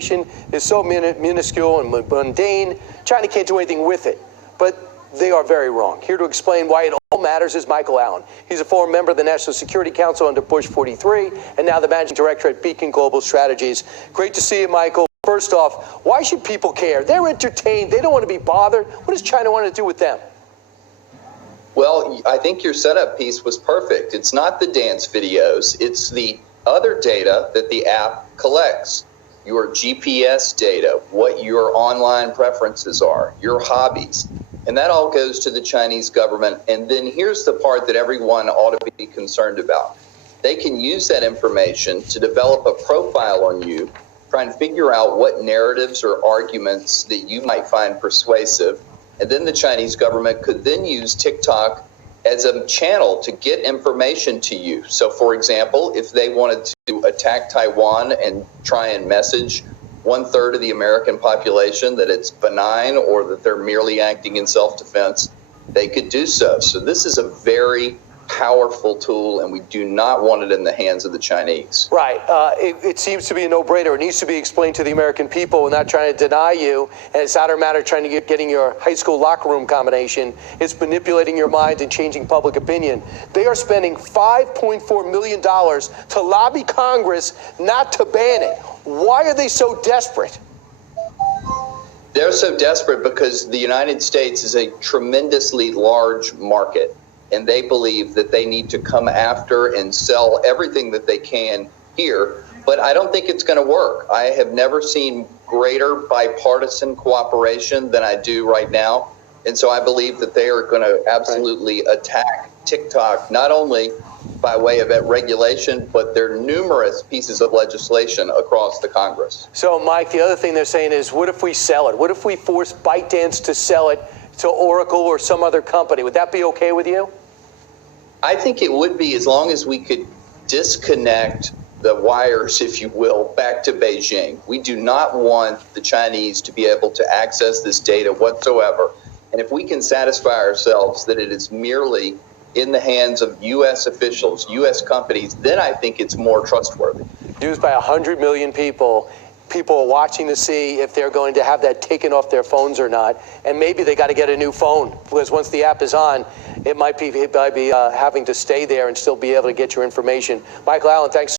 is so minuscule and mundane, China can't do anything with it. But they are very wrong. Here to explain why it all matters is Michael Allen. He's a former member of the National Security Council under Bush 43 and now the managing director at Beacon Global Strategies. Great to see you, Michael. First off, why should people care? They're entertained. They don't want to be bothered. What does China want to do with them? Well, I think your setup piece was perfect. It's not the dance videos. It's the other data that the app collects. Your GPS data, what your online preferences are, your hobbies. And that all goes to the Chinese government. And then here's the part that everyone ought to be concerned about. They can use that information to develop a profile on you, try and figure out what narratives or arguments that you might find persuasive. And then the Chinese government could then use TikTok as a channel to get information to you. So, for example, if they wanted to attack Taiwan and try and message 1/3 of the American population that it's benign or that they're merely acting in self-defense, they could do so. So this is a very powerful tool, and we do not want it in the hands of the Chinese. Right. It seems to be a no-brainer. It needs to be explained to the American people. We're not trying to deny you, and it's not a matter of trying to getting your high school locker room combination. It's manipulating your mind and changing public opinion. They are spending $5.4 million to lobby Congress not to ban it. Why are they so desperate? They're so desperate because the United States is a tremendously large market, and they believe that they need to come after and sell everything that they can here. But I don't think it's going to work. I have never seen greater bipartisan cooperation than I do right now. And so I believe that they are going to absolutely attack TikTok, not only by way of regulation, but there are numerous pieces of legislation across the Congress. So, Mike, the other thing they're saying is, what if we sell it? What if we force ByteDance to sell it to Oracle or some other company? Would that be okay with you? I think it would be, as long as we could disconnect the wires, if you will, back to Beijing. We do not want the Chinese to be able to access this data whatsoever. And if we can satisfy ourselves that it is merely in the hands of U.S. officials, U.S. companies, then I think it's more trustworthy. Used by 100 million people. People are watching to see if they're going to have that taken off their phones or not. And maybe they got to get a new phone, because once the app is on, it might be having to stay there and still be able to get your information. Michael Allen, thanks.